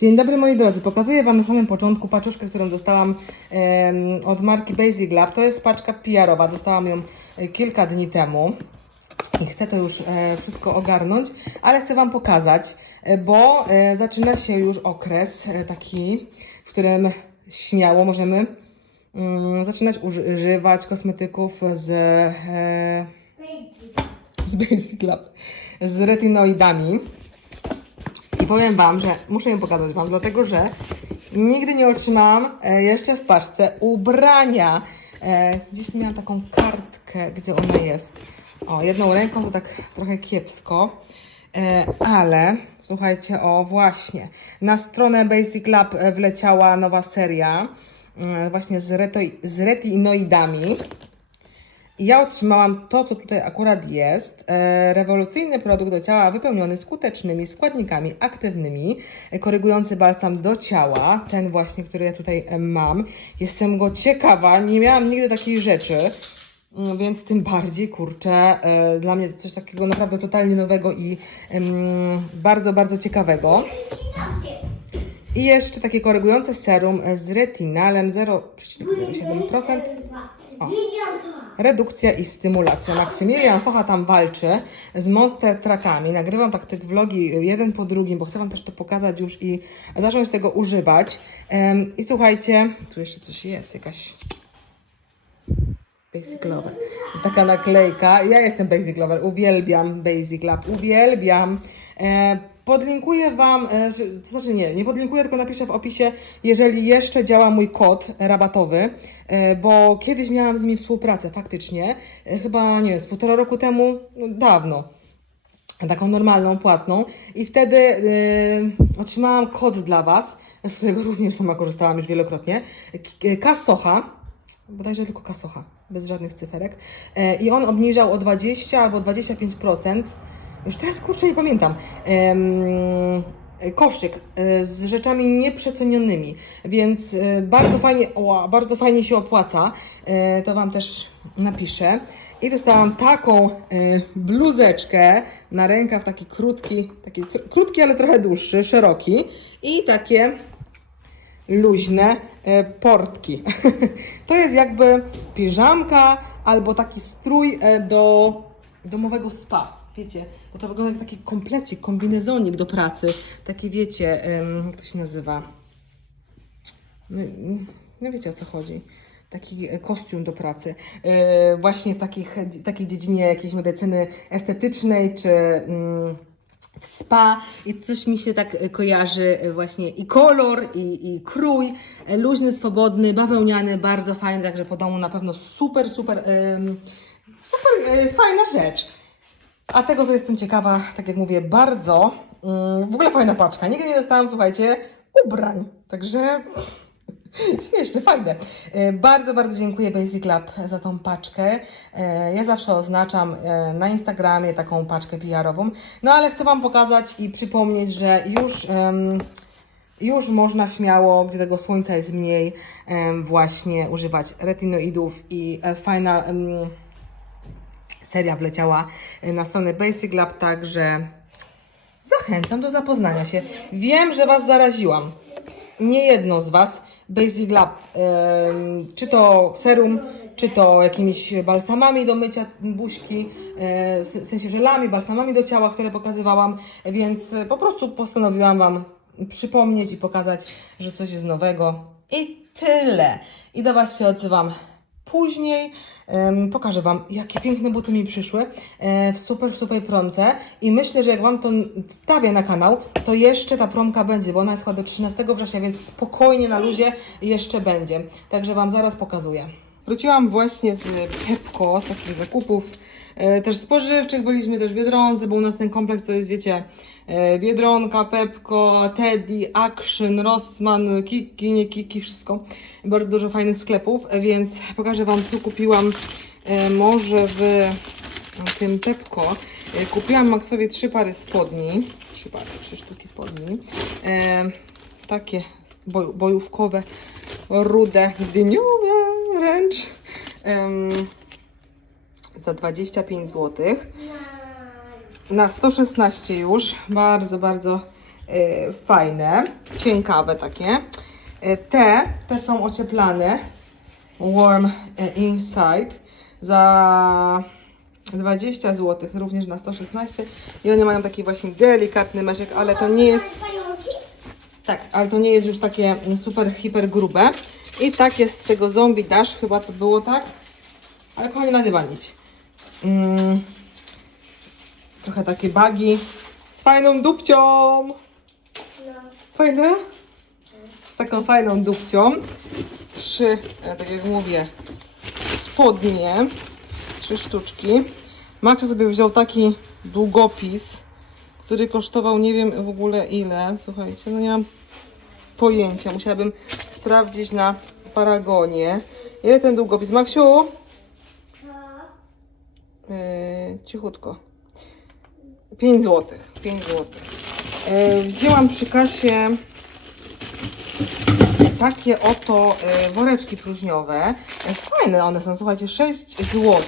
Dzień dobry moi drodzy, pokazuję Wam na samym początku paczuszkę, którą dostałam em, od marki Basic Lab. To jest paczka PR-owa, dostałam ją e, kilka dni temu i chcę to już e, wszystko ogarnąć, ale chcę Wam pokazać, e, bo e, zaczyna się już okres e, taki, w którym śmiało możemy mm, zaczynać używać kosmetyków z, e, z Basic Lab, z retinoidami. I powiem Wam, że muszę ją pokazać Wam, dlatego że nigdy nie otrzymałam e, jeszcze w paczce ubrania. E, Gdzieś tu miałam taką kartkę, gdzie ona jest. O, jedną ręką to tak trochę kiepsko. E, Ale słuchajcie, o właśnie, na stronę Basic Lab wleciała nowa seria e, właśnie z, retoi- z retinoidami. Ja otrzymałam to, co tutaj akurat jest. E, rewolucyjny produkt do ciała wypełniony skutecznymi składnikami aktywnymi, e, korygujący balsam do ciała. Ten właśnie, który ja tutaj e, mam. Jestem go ciekawa, nie miałam nigdy takiej rzeczy. Mm, Więc tym bardziej, kurczę, dla mnie coś takiego naprawdę totalnie nowego i bardzo, bardzo ciekawego. I jeszcze takie korygujące serum z retinalem 0,07%. Redukcja i stymulacja. Maksymilian Socha tam walczy z Monster Truckami. Nagrywam tak te vlogi jeden po drugim, bo chcę Wam też to pokazać już i zacząć tego używać. Em, I słuchajcie, tu jeszcze coś jest, jakaś Basic Lover. Taka naklejka. Ja jestem Basic Lover, uwielbiam Basic Lab, uwielbiam. E, podlinkuję Wam, e, to znaczy nie, nie podlinkuję, tylko napiszę w opisie, jeżeli jeszcze działa mój kod rabatowy, e, bo kiedyś miałam z nimi współpracę faktycznie, e, chyba nie wiem, z półtora roku temu, no, dawno. Taką normalną, płatną. I wtedy y, otrzymałam kod dla Was, z którego również sama korzystałam już wielokrotnie, Kasocha, bodajże tylko Kasocha, bez żadnych cyferek. I on obniżał o 20 albo 25%, już teraz kurczę nie pamiętam, em, koszyk e, z rzeczami nieprzecenionymi, więc e, bardzo fajnie, o, bardzo fajnie się opłaca, to Wam też napiszę. I dostałam taką bluzeczkę na rękaw, taki krótki, taki kr- krótki, ale trochę dłuższy, szeroki i takie luźne portki. to jest jakby piżamka albo taki strój do domowego spa. Wiecie, bo to wygląda jak taki komplecik, kombinezonik do pracy. Taki wiecie, jak to się nazywa? No, no wiecie o co chodzi. Taki e, kostium do pracy. E, właśnie w takich, takiej dziedzinie jakiejś medycyny estetycznej czy mm, w spa i coś mi się tak e, kojarzy właśnie i kolor, i, i krój, luźny, swobodny, bawełniany, bardzo fajny, także po domu na pewno super, super, em, super e, fajna rzecz. A tego to jestem ciekawa, tak jak mówię, bardzo. Mm, W ogóle fajna paczka. Nigdy nie dostałam, słuchajcie, ubrań. Także śmieszne, fajne. E, Bardzo, bardzo dziękuję Basic Lab za tą paczkę. E, Ja zawsze oznaczam e, na Instagramie taką paczkę PR-ową. No ale chcę Wam pokazać i przypomnieć, że już. już można śmiało, gdzie tego słońca jest mniej, właśnie używać retinoidów i fajna seria wleciała e, na stronę Basic Lab, także zachęcam do zapoznania się. Wiem, że Was zaraziłam. Nie jedno z Was. Basic Lab, czy to serum, czy to jakimiś balsamami do mycia buźki, e, w sensie żelami, balsamami do ciała, które pokazywałam, więc po prostu postanowiłam Wam przypomnieć i pokazać, że coś jest nowego. I tyle. I do Was się odzywam później. Pokażę Wam, jakie piękne buty mi przyszły e, w super, super promce. I myślę, że jak Wam to wstawię na kanał, to jeszcze ta promka będzie, bo ona jest chyba do 13 września, więc spokojnie na luzie jeszcze będzie. Także Wam zaraz pokazuję. Wróciłam właśnie z Pepko, z takich zakupów też spożywczych. Byliśmy też w Biedronce, bo u nas ten kompleks to jest, wiecie, e, Biedronka, Pepko, Teddy, Action, Rossmann, Kiki, nie Kiki, wszystko. Bardzo dużo fajnych sklepów, e, więc pokażę Wam, co kupiłam e, może w tym Pepko. E, Kupiłam Maxowi trzy pary spodni, trzy pary, trzy sztuki spodni. E, takie boj, bojówkowe, rude, dyniowe wręcz. Za 25 zł. Na 116 już. Bardzo, bardzo e, fajne, cienkawe takie. E, te, te są ocieplane, warm e, inside, za 20 zł, również na 116 i one mają taki właśnie delikatny meszek, ale to nie jest tak, ale to nie jest już takie super, hiper grube. I tak jest z tego zombie dash, chyba to było tak. Ale kochani, nazywa nić. Mm, trochę takie bagi z fajną dupcią. Fajne? Z taką fajną dupcią. Trzy, e, tak jak mówię, spodnie. Trzy sztuczki. Maxa sobie wziął taki długopis, który kosztował nie wiem w ogóle ile. Słuchajcie, no nie mam pojęcia. Musiałabym sprawdzić na Paragonie. Ile ten długopis? Maksiu? Yy, cichutko. 5 zł. 5 zł. Yy, wzięłam przy kasie takie oto yy, woreczki próżniowe. Yy, fajne one są, słuchajcie, 6 zł.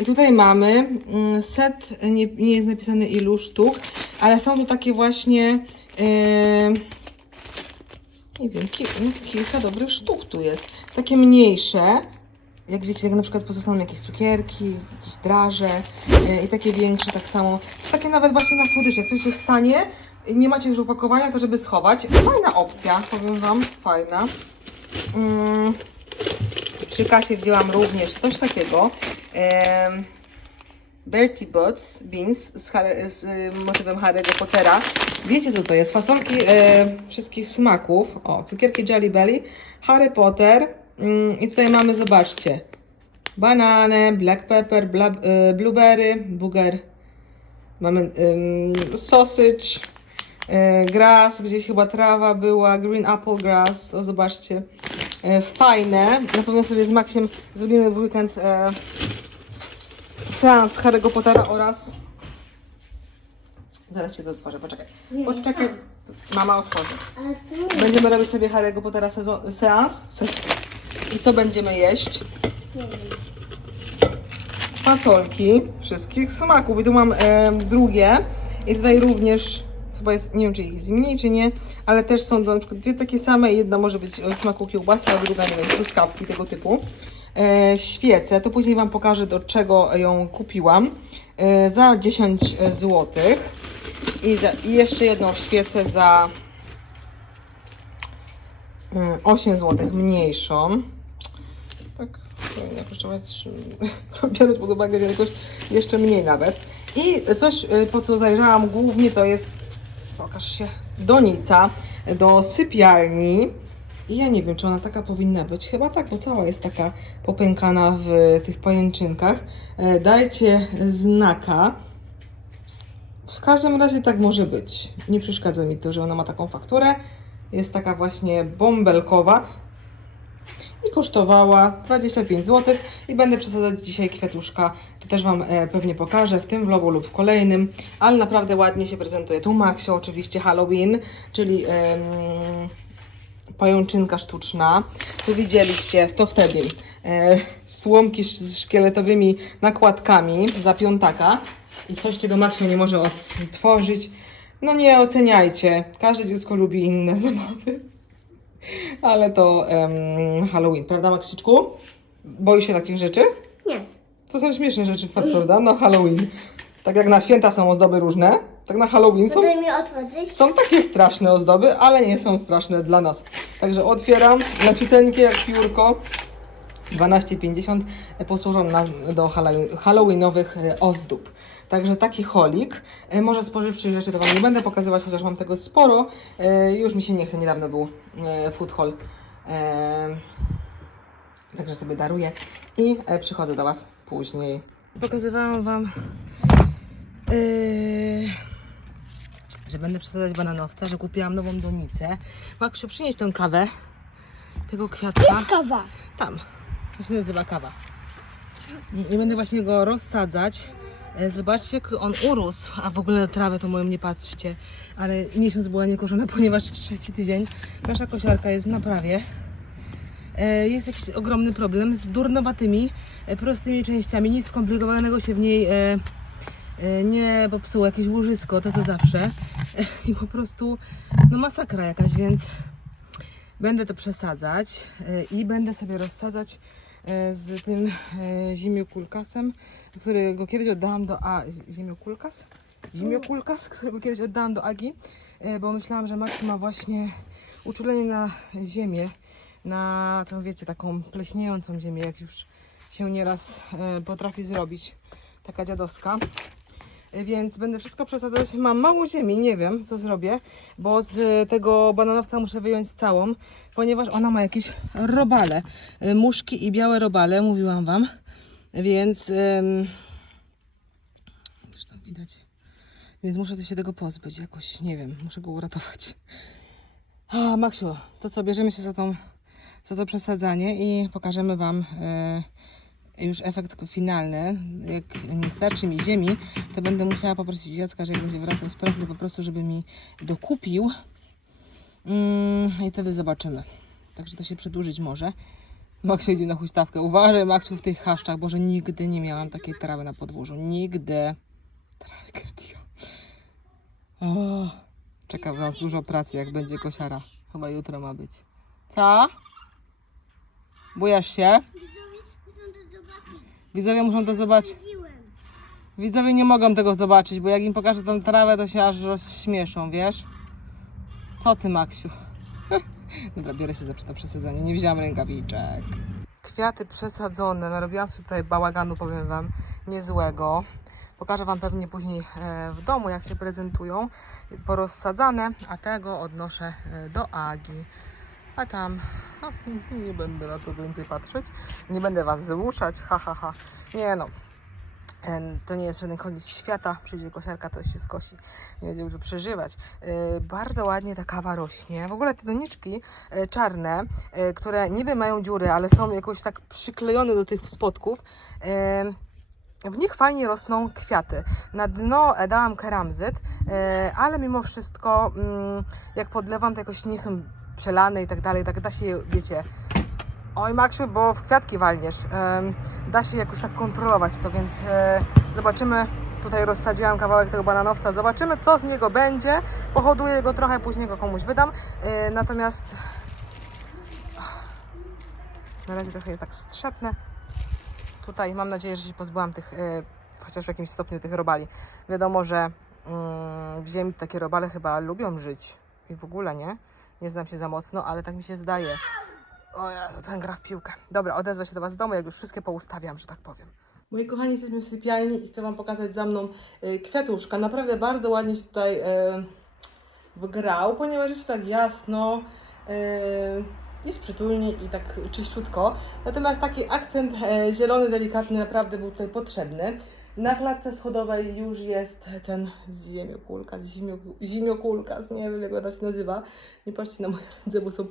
I tutaj mamy mm, set, nie, nie jest napisane ilu sztuk, ale są to takie właśnie, yy, nie wiem, no, kilka dobrych sztuk tu jest. Takie mniejsze, jak wiecie, jak na przykład pozostaną jakieś cukierki, jakieś draże e, i takie większe tak samo. Takie nawet właśnie na słodycze, jak coś się stanie, i nie macie już opakowania, to żeby schować. Fajna opcja, powiem Wam, fajna. Mm. Przy kasie wzięłam również coś takiego. Bertie Bots Beans z, z y, motywem Harry'ego Pottera. Wiecie co to jest? Fasolki e, wszystkich smaków. O, cukierki Jelly Belly, Harry Potter. Mm, I tutaj mamy, zobaczcie, bananę, black pepper, bla, e, blueberry, buger. Mamy ym, sausage, e, grass, gdzieś chyba trawa była, green apple grass. O, zobaczcie. E, fajne. Na pewno sobie z Maxiem zrobimy w weekend e, seans Harry'ego Pottera oraz... Zaraz się to otworzę, poczekaj. Poczekaj, mama otworzy. Będziemy robić sobie Harry'ego Pottera sezon, seans. Se I co będziemy jeść? Fasolki wszystkich smaków. I tu mam e, drugie. I tutaj również, chyba jest, nie wiem czy ich jest mniej czy nie, ale też są na przykład dwie takie same. Jedna może być o smaku kiełbasy, a druga nie wiem, truskawki tego typu. E, to później Wam pokażę do czego ją kupiłam. E, za 10 zł. I, za, I jeszcze jedną świecę za 8 zł mniejszą. Tak, powinna kosztować, biorąc pod uwagę wielkość, jeszcze mniej nawet. I coś, y, po co zajrzałam głównie, to jest, pokaż się, donica do sypialni. I ja nie wiem, czy ona taka powinna być. Chyba tak, bo cała jest taka popękana w tych pajęczynkach. E, Dajcie znaka. W każdym razie tak może być. Nie przeszkadza mi to, że ona ma taką fakturę. Jest taka właśnie bąbelkowa i kosztowała 25 zł i będę przesadzać dzisiaj kwiatuszka. To też Wam e, pewnie pokażę w tym vlogu lub w kolejnym, ale naprawdę ładnie się prezentuje. Tu Maxio oczywiście Halloween, czyli em, pajączynka sztuczna. Tu widzieliście, to wtedy e, słomki z szkieletowymi nakładkami za piątaka i coś, czego Maxio nie może otworzyć. No nie oceniajcie, każde dziecko lubi inne zabawy. Ale to em, Halloween, prawda Maksiczku? Boi się takich rzeczy? Nie. To są śmieszne rzeczy, prawda? No Halloween. Tak jak na święta są ozdoby różne, tak na Halloween są, Mogę mi otworzyć? są takie straszne ozdoby, ale nie są straszne dla nas. Także otwieram, leciuteńkie jak piórko. 12,50 posłużą nam do halloweenowych e, ozdób. Także taki holik. E, Może spożywczych rzeczy to Wam nie będę pokazywać, chociaż mam tego sporo. E, Już mi się nie chce, niedawno był food haul. Także sobie daruję i przychodzę do Was później. Pokazywałam Wam, yy, że będę przesadzać bananowca, że kupiłam nową donicę. Maksiu, przynieś tę kawę, tego kwiatka. kawa. Tam. To się nazywa kawa. I będę właśnie go rozsadzać. E, Zobaczcie, jak on urósł. A w ogóle na trawę to moją nie patrzcie. Ale miesiąc była niekoszona, ponieważ trzeci tydzień nasza kosiarka jest w naprawie. E, Jest jakiś ogromny problem z durnowatymi, e, prostymi częściami. Nic skomplikowanego się w niej nie popsuło jakieś łożysko, to co zawsze. I po prostu, no masakra jakaś, więc będę to przesadzać i będę sobie rozsadzać z tym e, zimiokulkasem, którego kiedyś oddałam do A... Zimiokulkas? Zimiokulkas, którego kiedyś oddałam do Agi, e, bo myślałam, że Max ma właśnie uczulenie na ziemię, na tą, wiecie, taką pleśniejącą ziemię, jak już się nieraz e, potrafi zrobić. Taka dziadowska. Więc będę wszystko przesadzać. Mam mało ziemi, nie wiem co zrobię, bo z tego bananowca muszę wyjąć całą, ponieważ ona ma jakieś robale. e, Muszki i białe robale, mówiłam Wam. Więc... Już tam widać. Więc muszę się tego pozbyć jakoś, nie wiem, muszę go uratować. A, Maksiu, to co, bierzemy się za, tą, za to przesadzanie i pokażemy Wam e, już efekt finalny. Jak nie starczy mi ziemi, to będę musiała poprosić Jacka, że jak będzie wracał z pracy, to po prostu, żeby mi dokupił. Mm, I wtedy zobaczymy. Także to się przedłużyć może. Maksiu idzie na huśtawkę. Uważaj, Maksiu, w tych chaszczach, bo że nigdy nie miałam takiej trawy na podwórzu. Nigdy. Tragedia. O, czeka nas dużo pracy, jak będzie kosiara. Chyba jutro ma być. Co? Bujasz się? Widzowie muszą to zobaczyć. Widzowie nie mogą tego zobaczyć, bo jak im pokażę tą trawę, to się aż rozśmieszą, wiesz? Co ty, Maksiu? Dobra, biorę się za to przesadzenie. Nie wzięłam rękawiczek. Kwiaty przesadzone. Narobiłam sobie tutaj bałaganu, powiem Wam, niezłego. Pokażę Wam pewnie później e, w domu, jak się prezentują. Porozsadzane, a tego odnoszę e, do Agi. A tam nie będę na to więcej patrzeć. Nie będę Was zmuszać, ha, ha, ha. Nie no. To nie jest żaden koniec świata. Przyjdzie kosiarka, to się skosi. Nie będzie już przeżywać. E, Bardzo ładnie ta kawa rośnie. W ogóle te doniczki e, czarne, e, które niby mają dziury, ale są jakoś tak przyklejone do tych spodków. w nich fajnie rosną kwiaty. Na dno e, dałam keramzyt, e, ale mimo wszystko, mm, jak podlewam, to jakoś nie są przelane i tak dalej. Tak da się, wiecie. Oj, Maksiu, bo w kwiatki walniesz. Da się jakoś tak kontrolować to, więc e, zobaczymy. Tutaj rozsadziłam kawałek tego bananowca. Zobaczymy, co z niego będzie. Pohoduję go trochę, później go komuś wydam. E, Natomiast na razie trochę je tak strzepnę. Tutaj mam nadzieję, że się pozbyłam tych, e, chociaż w jakimś stopniu tych robali. Wiadomo, że mm, w ziemi takie robale chyba lubią żyć i w ogóle nie. Nie znam się za mocno, ale tak mi się zdaje. O Jezu, ten gra w piłkę. Dobra, odezwę się do Was w domu, jak już wszystkie poustawiam, że tak powiem. Moi kochani, jesteśmy w sypialni i chcę Wam pokazać za mną y, kwiatuszka. Naprawdę bardzo ładnie się tutaj y, wgrał, ponieważ jest tak jasno, y, jest przytulnie i tak czyściutko. Natomiast taki akcent e, zielony, delikatny naprawdę był tutaj potrzebny. Na klatce schodowej już jest ten zimiokulka, zimioku- zimiokulkas, nie wiem jak on tak się nazywa. Nie patrzcie na moje ręce, bo są e,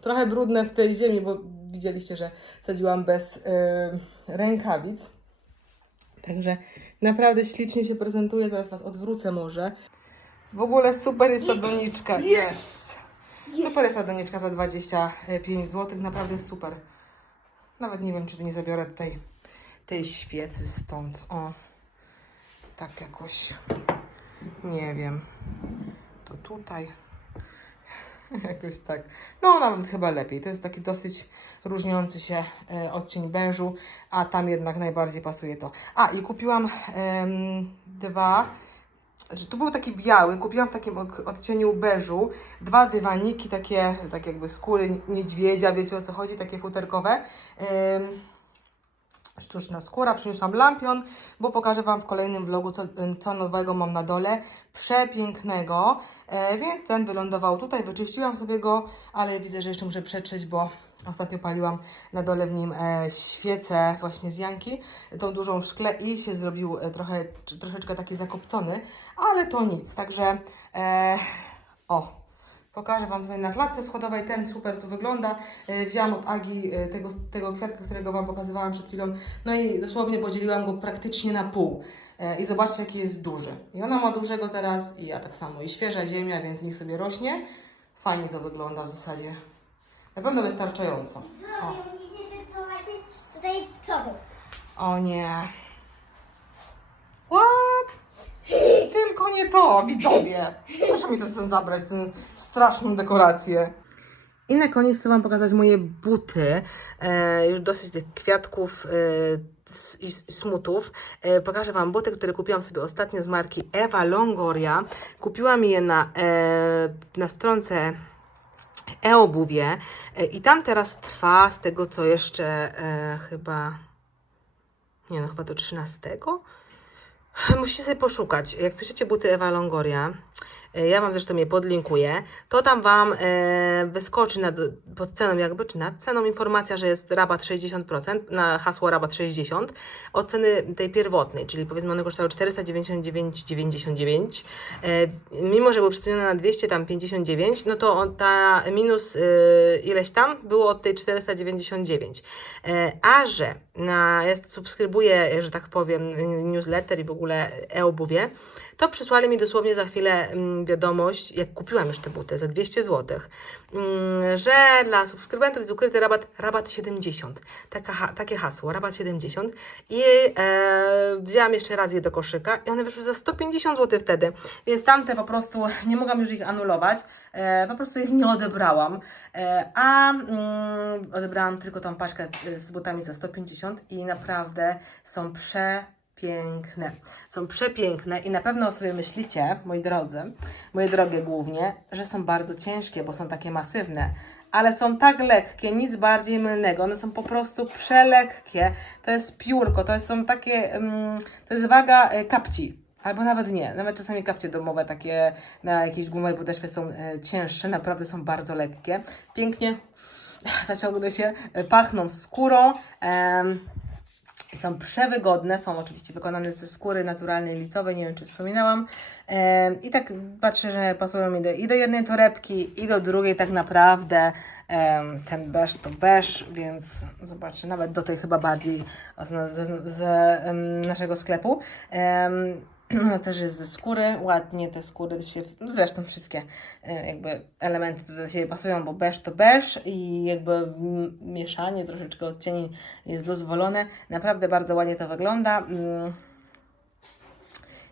trochę brudne w tej ziemi, bo widzieliście, że sadziłam bez e, rękawic. Także naprawdę ślicznie się prezentuje, zaraz Was odwrócę może. W ogóle super jest ta doniczka, yes! Super jest ta doniczka za 25 zł, naprawdę super. Nawet nie wiem, czy nie zabiorę tutaj tej świecy stąd. O, tak jakoś, nie wiem. To tutaj. Jakoś tak. No, nawet chyba lepiej. To jest taki dosyć różniący się e, odcień beżu, a tam jednak najbardziej pasuje to. A, i kupiłam dwa. Znaczy, tu był taki biały, kupiłam w takim odcieniu beżu dwa dywaniki, takie tak jakby skóry niedźwiedzia, wiecie o co chodzi, takie futerkowe. Sztuczna skóra, przyniosłam lampion, bo pokażę Wam w kolejnym vlogu, co, co nowego mam na dole. Przepięknego, e, więc ten wylądował tutaj, wyczyściłam sobie go, ale widzę, że jeszcze muszę przetrzeć, bo ostatnio paliłam na dole w nim e, świecę właśnie z Janki, tą dużą w szkle i się zrobił e, trochę, troszeczkę taki zakopcony, ale to nic, także e, o, Pokażę Wam tutaj na klatce schodowej, ten super tu wygląda. E, Wzięłam od Agi e, tego, tego kwiatka, którego Wam pokazywałam przed chwilą, no i dosłownie podzieliłam go praktycznie na pół. E, I zobaczcie, jaki jest duży. I ona ma dużego teraz, i ja tak samo. I świeża ziemia, więc niech sobie rośnie. Fajnie to wygląda w zasadzie. Na pewno wystarczająco. O, Co, tutaj przodu. o nie. What? Tylko nie to, widzowie. Proszę mi to zabrać, tę straszną dekorację. I na koniec chcę Wam pokazać moje buty. E, już dosyć tych kwiatków e, i smutów. E, pokażę Wam buty, które kupiłam sobie ostatnio z marki Ewa Longoria. Kupiłam je na, e, na stronce e-obuwie e, i tam teraz trwa z tego, co jeszcze e, chyba, nie no, chyba do 13. Musicie sobie poszukać. Jak piszecie buty Ewa Longoria, ja Wam zresztą je podlinkuję, to tam Wam e, wyskoczy nad, pod ceną jakby, czy nad ceną informacja, że jest rabat 60%, na hasło rabat 60 od ceny tej pierwotnej, czyli powiedzmy one kosztowały 499,99. E, mimo, że były przecenione na 200, tam 59, no to ta minus e, ileś tam było od tej 499. E, a że na, ja subskrybuję, że tak powiem, newsletter i w ogóle e-obuwie, to przysłali mi dosłownie za chwilę mm, wiadomość, jak kupiłam już te buty za 200 zł, mm, że dla subskrybentów jest ukryty rabat, rabat 70. Taka, takie hasło, rabat 70. I e, wzięłam jeszcze raz je do koszyka i one wyszły za 150 zł wtedy, więc tamte po prostu nie mogłam już ich anulować, e, po prostu ich nie odebrałam, e, a mm, odebrałam tylko tą paczkę z butami za 150 i naprawdę są przepiękne. Są przepiękne i na pewno sobie myślicie, moi drodzy, moje drogie głównie, że są bardzo ciężkie, bo są takie masywne. Ale są tak lekkie, nic bardziej mylnego. One są po prostu przelekkie. To jest piórko, to są takie, mm, to jest waga e, kapci. Albo nawet nie, nawet czasami kapcie domowe takie na jakiejś gumowej podeszwie są e, cięższe, naprawdę są bardzo lekkie. Pięknie zaciągnę się, e, pachną skórą. em, są przewygodne, są oczywiście wykonane ze skóry naturalnej, licowej, nie wiem czy wspominałam. I tak patrzę, że pasują mi do, i do jednej torebki, i do drugiej tak naprawdę. Ten beż to beż, więc zobaczcie, nawet do tej chyba bardziej z, z, z naszego sklepu. ona też jest ze skóry, ładnie te skóry się, zresztą wszystkie e, jakby elementy do siebie pasują, bo beż to beż i jakby mieszanie troszeczkę odcieni jest dozwolone. Naprawdę bardzo ładnie to wygląda. Mm.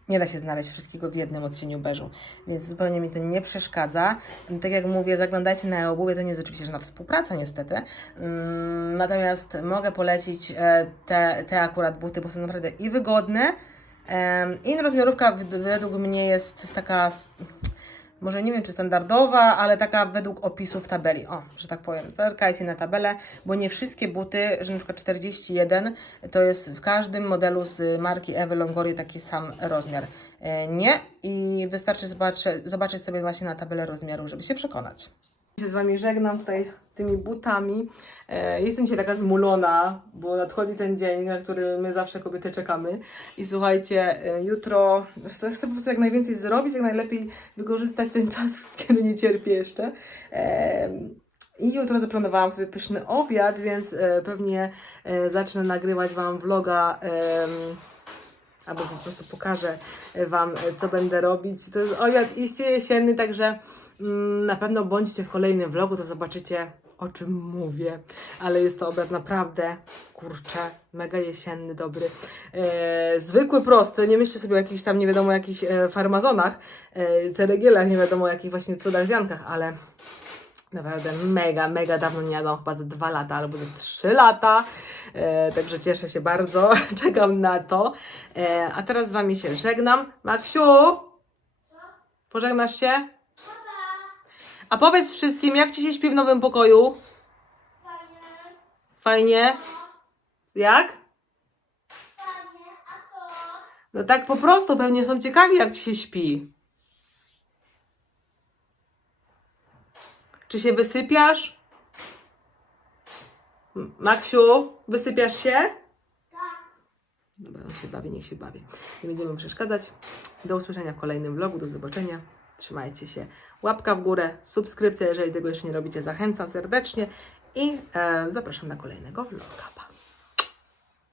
Nie da się znaleźć wszystkiego w jednym odcieniu beżu, więc zupełnie mi to nie przeszkadza. Tak jak mówię, zaglądajcie na obuwie, to nie jest oczywiście żadna współpraca niestety. Mm, Natomiast mogę polecić e, te, te akurat buty, bo są naprawdę i wygodne, em, i rozmiarówka według mnie jest taka, może nie wiem czy standardowa, ale taka według opisu w tabeli. O, że tak powiem, zerkajcie na tabelę, bo nie wszystkie buty, że na przykład 41 to jest w każdym modelu z marki Ewy Longoria taki sam rozmiar. E, nie i wystarczy zobaczy, zobaczyć sobie właśnie na tabelę rozmiaru, żeby się przekonać. Się z Wami żegnam tutaj tymi butami. E, jestem dzisiaj taka zmulona, bo nadchodzi ten dzień, na który my zawsze kobiety czekamy. I słuchajcie, e, jutro chcę, po prostu jak najwięcej zrobić, jak najlepiej wykorzystać ten czas, kiedy nie cierpię jeszcze. E, i jutro zaplanowałam sobie pyszny obiad, więc pewnie zacznę nagrywać Wam vloga. albo po prostu pokażę Wam, co będę robić. To jest obiad iście jesienny, także na pewno bądźcie w kolejnym vlogu, to zobaczycie, o czym mówię. Ale jest to obiad naprawdę, kurczę, mega jesienny, dobry. E, zwykły, prosty, nie myślcie sobie o jakichś tam, nie wiadomo, jakichś e, farmazonach, e, ceregielach, nie wiadomo, jakich właśnie cudach wiankach, ale Naprawdę mega, mega dawno nie jadłam, chyba za dwa lata albo za trzy lata. E, także cieszę się bardzo, czekam na to. E, a teraz z Wami się żegnam. Maksiu! Pożegnasz się? A powiedz wszystkim, jak Ci się śpi w nowym pokoju? Fajnie. Jak? No tak po prostu, pewnie są ciekawi, jak Ci się śpi. Czy się wysypiasz? Maksiu, wysypiasz się? Tak. Dobra, on się bawi, niech się bawi. Nie będziemy mu przeszkadzać. Do usłyszenia w kolejnym vlogu, do zobaczenia. Trzymajcie się. Łapka w górę, subskrypcja, jeżeli tego jeszcze nie robicie, zachęcam serdecznie i e, zapraszam na kolejnego vloga.